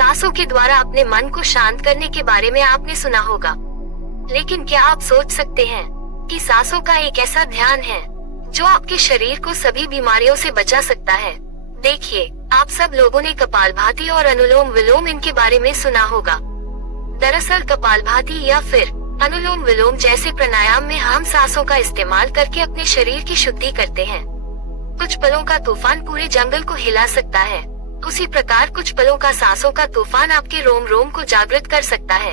सांसों के द्वारा अपने मन को शांत करने के बारे में आपने सुना होगा, लेकिन क्या आप सोच सकते हैं कि सांसों का एक ऐसा ध्यान है जो आपके शरीर को सभी बीमारियों से बचा सकता है। देखिए, आप सब लोगों ने कपालभाति और अनुलोम विलोम इनके बारे में सुना होगा। दरअसल कपालभाति या फिर अनुलोम विलोम जैसे प्राणायाम में हम सांसों का इस्तेमाल करके अपने शरीर की शुद्धि करते हैं। कुछ पलों का तूफान पूरे जंगल को हिला सकता है, उसी प्रकार कुछ पलों का सांसों का तूफान आपके रोम रोम को जागृत कर सकता है।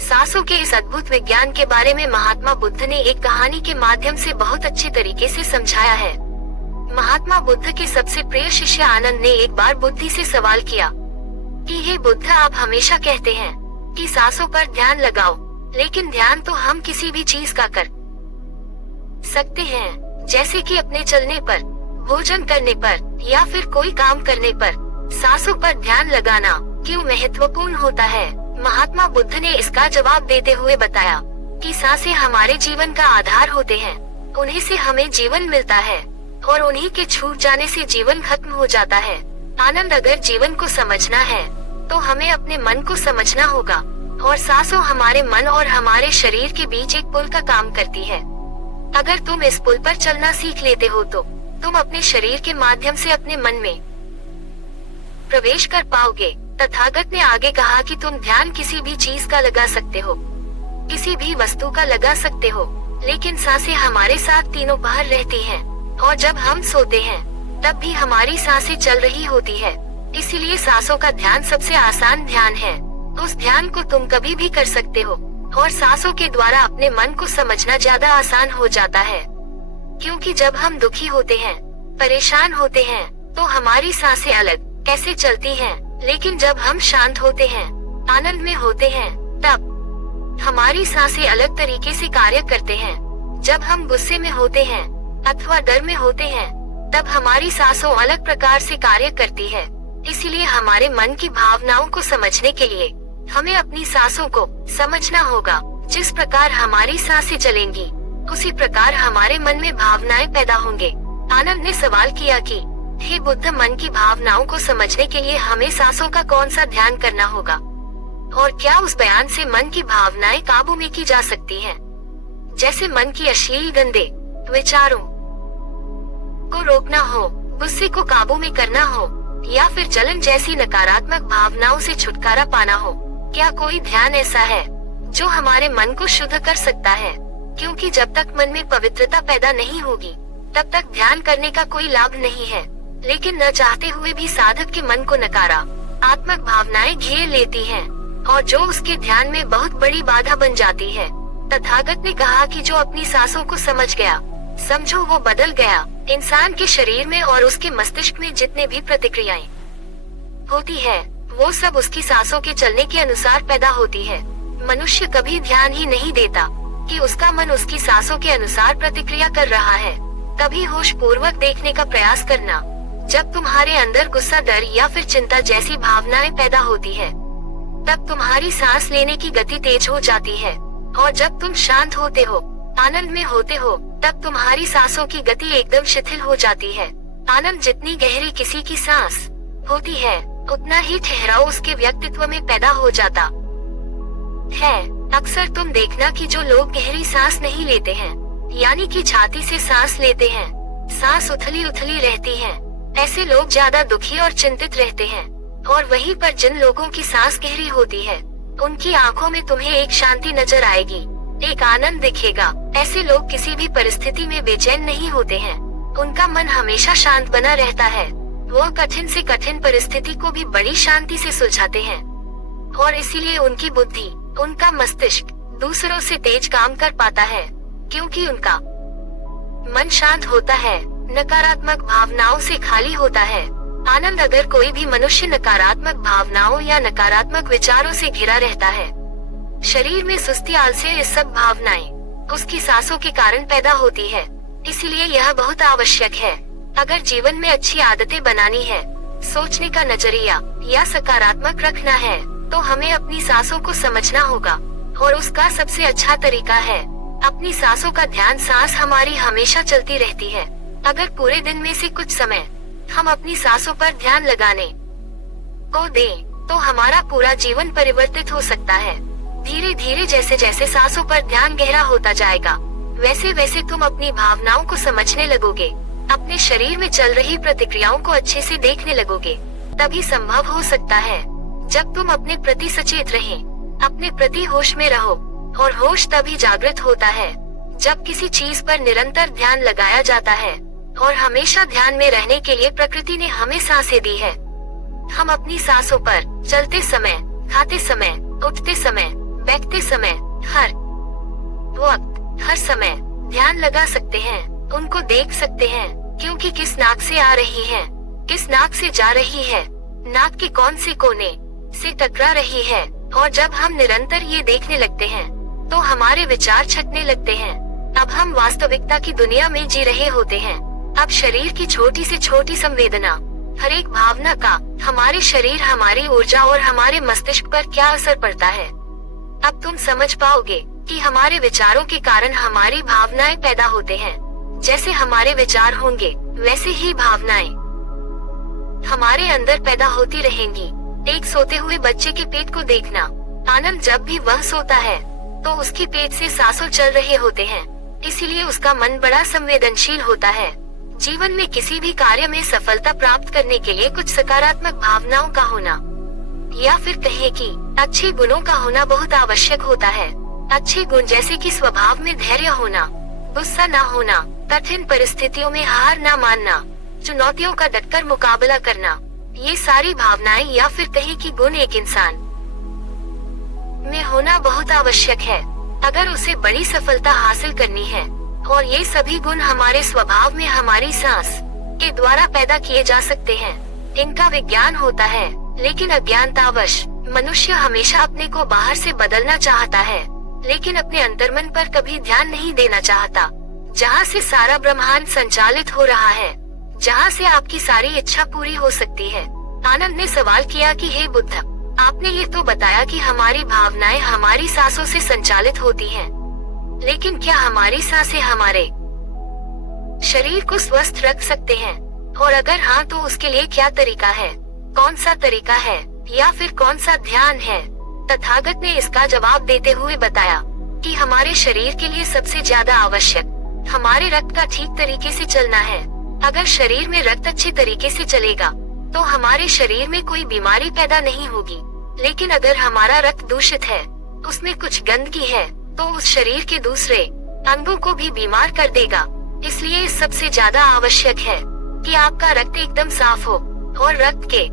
सांसों के इस अद्भुत विज्ञान के बारे में महात्मा बुद्ध ने एक कहानी के माध्यम से बहुत अच्छे तरीके से समझाया है। महात्मा बुद्ध के सबसे प्रिय शिष्य आनंद ने एक बार बुद्धि से सवाल किया कि हे बुद्ध, आप हमेशा कहते हैं कि सांसों पर ध्यान लगाओ, लेकिन ध्यान तो हम किसी भी चीज का कर सकते हैं, जैसे कि अपने चलने पर, भोजन करने पर या फिर कोई काम करने पर। सांसों पर ध्यान लगाना क्यों महत्वपूर्ण होता है? महात्मा बुद्ध ने इसका जवाब देते हुए बताया कि सांसें हमारे जीवन का आधार होते हैं, उन्हीं से हमें जीवन मिलता है और उन्हीं के छूट जाने से जीवन खत्म हो जाता है। आनंद, अगर जीवन को समझना है तो हमें अपने मन को समझना होगा, और सांसों हमारे मन और हमारे शरीर के बीच एक पुल का काम करती है। अगर तुम इस पुल पर चलना सीख लेते हो तो तुम अपने शरीर के माध्यम से अपने मन में प्रवेश कर पाओगे। तथागत ने आगे कहा कि तुम ध्यान किसी भी चीज का लगा सकते हो, किसी भी वस्तु का लगा सकते हो, लेकिन सांसें हमारे साथ तीनों पहर रहती हैं, और जब हम सोते हैं तब भी हमारी सांसें चल रही होती है। इसीलिए सांसों का ध्यान सबसे आसान ध्यान है। उस ध्यान को तुम कभी भी कर सकते हो, और सांसों के द्वारा अपने मन को समझना ज्यादा आसान हो जाता है। क्योंकि जब हम दुखी होते हैं, परेशान होते हैं, तो हमारी सांसें अलग कैसे चलती हैं, लेकिन जब हम शांत होते हैं, आनंद में होते हैं, तब हमारी सांसें अलग तरीके से कार्य करते हैं। जब हम गुस्से में होते हैं अथवा डर में होते हैं, तब हमारी सांसों अलग प्रकार से कार्य करती है। इसीलिए हमारे मन की भावनाओं को समझने के लिए हमें अपनी सांसों को समझना होगा। जिस प्रकार हमारी सांसें चलेंगी, उसी प्रकार हमारे मन में भावनाएं पैदा होंगे। आनंद ने सवाल किया कि हे बुद्ध, मन की भावनाओं को समझने के लिए हमें सांसों का कौन सा ध्यान करना होगा, और क्या उस बयान से मन की भावनाएं काबू में की जा सकती हैं? जैसे मन की अश्लील गंदे विचारों को रोकना हो, गुस्से को काबू में करना हो, या फिर जलन जैसी नकारात्मक भावनाओं से छुटकारा पाना हो। क्या कोई ध्यान ऐसा है जो हमारे मन को शुद्ध कर सकता है? क्योंकि जब तक मन में पवित्रता पैदा नहीं होगी, तब तक ध्यान करने का कोई लाभ नहीं है। लेकिन न चाहते हुए भी साधक के मन को नकारात्मक भावनाएं घेर लेती हैं, और जो उसके ध्यान में बहुत बड़ी बाधा बन जाती है। तथागत ने कहा कि जो अपनी सांसों को समझ गया, समझो वो बदल गया। इंसान के शरीर में और उसके मस्तिष्क में जितने भी प्रतिक्रियाएं होती है, वो सब उसकी सांसों के चलने के अनुसार पैदा होती है। मनुष्य कभी ध्यान ही नहीं देता कि उसका मन उसकी सांसों के अनुसार प्रतिक्रिया कर रहा है। तभी होश पूर्वक देखने का प्रयास करना। जब तुम्हारे अंदर गुस्सा, डर या फिर चिंता जैसी भावनाएं पैदा होती है, तब तुम्हारी सांस लेने की गति तेज हो जाती है, और जब तुम शांत होते हो, आनंद में होते हो, तब तुम्हारी सांसों की गति एकदम शिथिल हो जाती है। आनंद जितनी गहरी किसी की सांस होती है, उतना ही ठहराव उसके व्यक्तित्व में पैदा हो जाता है। अक्सर तुम देखना कि जो लोग गहरी सांस नहीं लेते हैं, यानी कि छाती से सांस लेते हैं, सांस उथली उथली रहती है, ऐसे लोग ज्यादा दुखी और चिंतित रहते हैं। और वहीं पर जिन लोगों की सांस गहरी होती है, उनकी आंखों में तुम्हें एक शांति नजर आएगी, एक आनंद दिखेगा। ऐसे लोग किसी भी परिस्थिति में बेचैन नहीं होते हैं, उनका मन हमेशा शांत बना रहता है। वो कठिन से कठिन परिस्थिति को भी बड़ी शांति से सुलझाते हैं, और इसीलिए उनकी बुद्धि, उनका मस्तिष्क दूसरों से तेज काम कर पाता है, क्योंकि उनका मन शांत होता है, नकारात्मक भावनाओं से खाली होता है। आनंद, अगर कोई भी मनुष्य नकारात्मक भावनाओं या नकारात्मक विचारों से घिरा रहता है, शरीर में सुस्ती, आलस्य, ये सब भावनाएं उसकी सांसों के कारण पैदा होती है। इसीलिए यह बहुत आवश्यक है। अगर जीवन में अच्छी आदतें बनानी है, सोचने का नजरिया या सकारात्मक रखना है, तो हमें अपनी सांसों को समझना होगा, और उसका सबसे अच्छा तरीका है अपनी सांसों का ध्यान। सांस हमारी हमेशा चलती रहती है। अगर पूरे दिन में से कुछ समय हम अपनी सांसों पर ध्यान लगाने को दें, तो हमारा पूरा जीवन परिवर्तित हो सकता है। धीरे धीरे जैसे जैसे सांसों पर ध्यान गहरा होता जाएगा, वैसे वैसे तुम अपनी भावनाओं को समझने लगोगे, अपने शरीर में चल रही प्रतिक्रियाओं को अच्छे से देखने लगोगे। तभी संभव हो सकता है जब तुम अपने प्रति सचेत रहे, अपने प्रति होश में रहो। और होश तभी जागृत होता है जब किसी चीज पर निरंतर ध्यान लगाया जाता है। और हमेशा ध्यान में रहने के लिए प्रकृति ने हमें सांसें दी है। हम अपनी सांसों पर चलते समय, खाते समय, उठते समय, बैठते समय, हर वक्त, हर समय ध्यान लगा सकते हैं, उनको देख सकते हैं, क्योंकि किस नाक से आ रही है, किस नाक से जा रही है, नाक के कौन से कोने से टकरा रही है। और जब हम निरंतर ये देखने लगते हैं तो हमारे विचार छटने लगते हैं। अब हम वास्तविकता की दुनिया में जी रहे होते हैं। अब शरीर की छोटी से छोटी संवेदना, हर एक भावना का हमारे शरीर, हमारी ऊर्जा और हमारे मस्तिष्क पर क्या असर पड़ता है। अब तुम समझ पाओगे कि हमारे विचारों के कारण हमारी भावनाएं पैदा होते हैं। जैसे हमारे विचार होंगे वैसे ही भावनाएं हमारे अंदर पैदा होती रहेंगी। एक सोते हुए बच्चे के पेट को देखना। आनंद जब भी वह सोता है तो उसके पेट से सांसों चल रहे होते हैं, इसीलिए उसका मन बड़ा संवेदनशील होता है। जीवन में किसी भी कार्य में सफलता प्राप्त करने के लिए कुछ सकारात्मक भावनाओं का होना, या फिर कहें कि अच्छे गुणों का होना बहुत आवश्यक होता है। अच्छे गुण जैसे कि स्वभाव में धैर्य होना, गुस्सा न होना, कठिन परिस्थितियों में हार न मानना, चुनौतियों का डटकर मुकाबला करना, ये सारी भावनाएं या फिर कहें कि गुण एक इंसान में होना बहुत आवश्यक है अगर उसे बड़ी सफलता हासिल करनी है। और ये सभी गुण हमारे स्वभाव में हमारी सांस के द्वारा पैदा किए जा सकते हैं। इनका विज्ञान होता है, लेकिन अज्ञानतावश मनुष्य हमेशा अपने को बाहर से बदलना चाहता है, लेकिन अपने अंतर्मन पर कभी ध्यान नहीं देना चाहता, जहाँ से सारा ब्रह्मांड संचालित हो रहा है, जहाँ से आपकी सारी इच्छा पूरी हो सकती है। आनंद ने सवाल किया कि हे बुद्ध, आपने ये तो बताया कि हमारी भावनाएं हमारी सांसों से संचालित होती हैं, लेकिन क्या हमारी सांसें हमारे शरीर को स्वस्थ रख सकते हैं? और अगर हाँ तो उसके लिए क्या तरीका है? कौन सा तरीका है या फिर कौन सा ध्यान है? तथागत ने इसका जवाब देते हुए बताया कि हमारे शरीर के लिए सबसे ज्यादा आवश्यक हमारे रक्त का ठीक तरीके से चलना है। अगर शरीर में रक्त अच्छे तरीके से चलेगा तो हमारे शरीर में कोई बीमारी पैदा नहीं होगी। लेकिन अगर हमारा रक्त दूषित है, उसमें कुछ गंदगी है, तो उस शरीर के दूसरे अंगों को भी बीमार कर देगा। इसलिए सबसे ज्यादा आवश्यक है कि आपका रक्त एकदम साफ हो। और रक्त के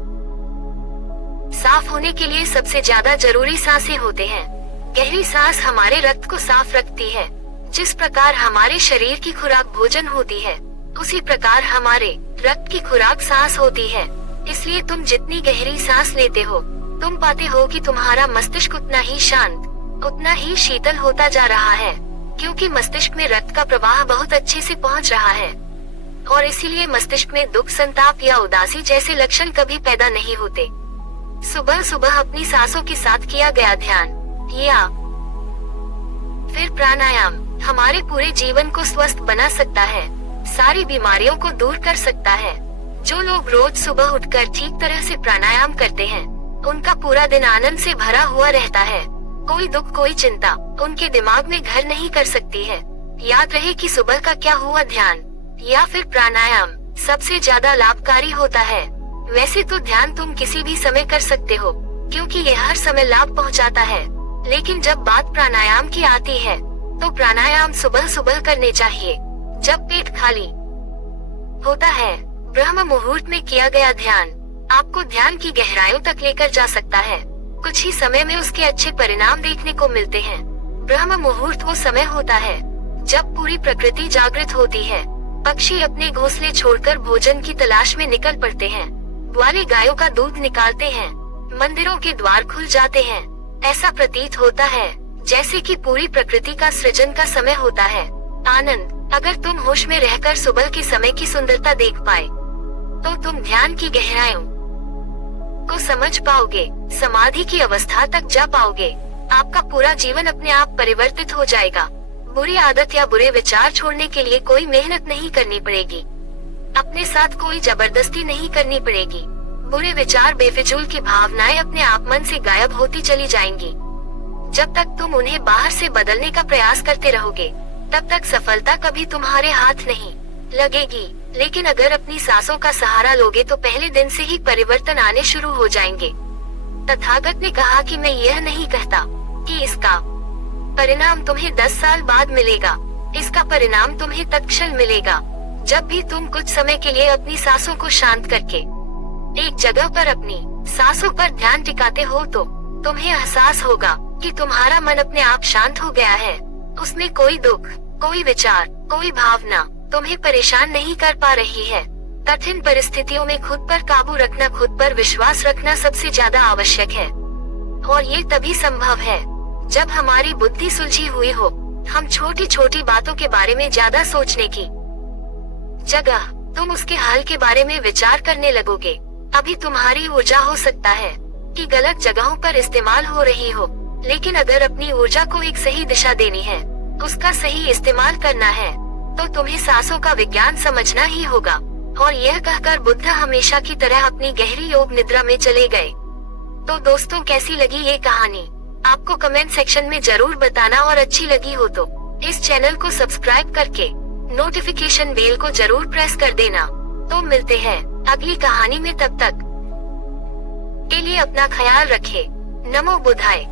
साफ होने के लिए सबसे ज्यादा जरूरी सांसें होते हैं। गहरी सांस हमारे रक्त को साफ रखती है। जिस प्रकार हमारे शरीर की खुराक भोजन होती है, उसी प्रकार हमारे रक्त की खुराक सांस होती है। इसलिए तुम जितनी गहरी सांस लेते हो, तुम पाते हो कि तुम्हारा मस्तिष्क उतना ही शांत, उतना ही शीतल होता जा रहा है, क्योंकि मस्तिष्क में रक्त का प्रवाह बहुत अच्छे से पहुंच रहा है। और इसीलिए मस्तिष्क में दुख, संताप या उदासी जैसे लक्षण कभी पैदा नहीं होते। सुबह सुबह अपनी सांसों के साथ किया गया ध्यान या फिर प्राणायाम हमारे पूरे जीवन को स्वस्थ बना सकता है, सारी बीमारियों को दूर कर सकता है। जो लोग रोज सुबह उठकर ठीक तरह से प्राणायाम करते हैं, उनका पूरा दिन आनंद से भरा हुआ रहता है। कोई दुख, कोई चिंता उनके दिमाग में घर नहीं कर सकती है। याद रहे कि सुबह का क्या हुआ ध्यान या फिर प्राणायाम सबसे ज्यादा लाभकारी होता है। वैसे तो ध्यान तुम किसी भी समय कर सकते हो, क्योंकि यह हर समय लाभ पहुंचाता है। लेकिन जब बात प्राणायाम की आती है, तो प्राणायाम सुबह सुबह करने चाहिए, जब पेट खाली होता है। ब्रह्म मुहूर्त में किया गया ध्यान आपको ध्यान की गहराइयों तक लेकर जा सकता है। कुछ ही समय में उसके अच्छे परिणाम देखने को मिलते हैं। ब्रह्म मुहूर्त वो समय होता है जब पूरी प्रकृति जागृत होती है। पक्षी अपने घोंसले छोड़कर भोजन की तलाश में निकल पड़ते हैं। ग्वाले गायों का दूध निकालते हैं। मंदिरों के द्वार खुल जाते हैं। ऐसा प्रतीत होता है जैसे कि पूरी प्रकृति का सृजन का समय होता है। आनंद, अगर तुम होश में रहकर सुबह के समय की सुंदरता देख पाए, तो तुम ध्यान की गहराइयों को समझ पाओगे, समाधि की अवस्था तक जा पाओगे। आपका पूरा जीवन अपने आप परिवर्तित हो जाएगा। बुरी आदत या बुरे विचार छोड़ने के लिए कोई मेहनत नहीं करनी पड़ेगी। अपने साथ कोई जबरदस्ती नहीं करनी पड़ेगी। बुरे विचार, बेफिजूल की भावनाएं अपने आप मन से गायब होती चली जाएंगी। जब तक तुम उन्हें बाहर से बदलने का प्रयास करते रहोगे, तब तक सफलता कभी तुम्हारे हाथ नहीं लगेगी। लेकिन अगर अपनी सांसों का सहारा लोगे तो पहले दिन से ही परिवर्तन आने शुरू हो जाएंगे। तथागत ने कहा कि मैं यह नहीं कहता कि इसका परिणाम तुम्हें 10 साल बाद मिलेगा, इसका परिणाम तुम्हें तत्क्षण मिलेगा। जब भी तुम कुछ समय के लिए अपनी सांसों को शांत करके एक जगह पर अपनी सांसों पर ध्यान टिकाते हो तो तुम्हें एहसास होगा कि तुम्हारा मन अपने आप शांत हो गया है। उसमें कोई दुख, कोई विचार, कोई भावना तुम्हें परेशान नहीं कर पा रही है। कठिन परिस्थितियों में खुद पर काबू रखना, खुद पर विश्वास रखना सबसे ज्यादा आवश्यक है। और ये तभी संभव है जब हमारी बुद्धि सुलझी हुई हो। हम छोटी छोटी बातों के बारे में ज्यादा सोचने की जगह तुम उसके हल के बारे में विचार करने लगोगे। अभी तुम्हारी ऊर्जा हो सकता है कि गलत जगहों पर इस्तेमाल हो रही हो, लेकिन अगर अपनी ऊर्जा को एक सही दिशा देनी है, उसका सही इस्तेमाल करना है, तो तुम्हें सांसों का विज्ञान समझना ही होगा। और यह कहकर बुद्ध हमेशा की तरह अपनी गहरी योग निद्रा में चले गए। तो दोस्तों, कैसी लगी ये कहानी? आपको कमेंट सेक्शन में जरूर बताना, और अच्छी लगी हो तो इस चैनल को सब्सक्राइब करके नोटिफिकेशन बेल को जरूर प्रेस कर देना। तो मिलते हैं अगली कहानी में, तब तक के लिए अपना ख्याल रखें। नमो बुद्धाय।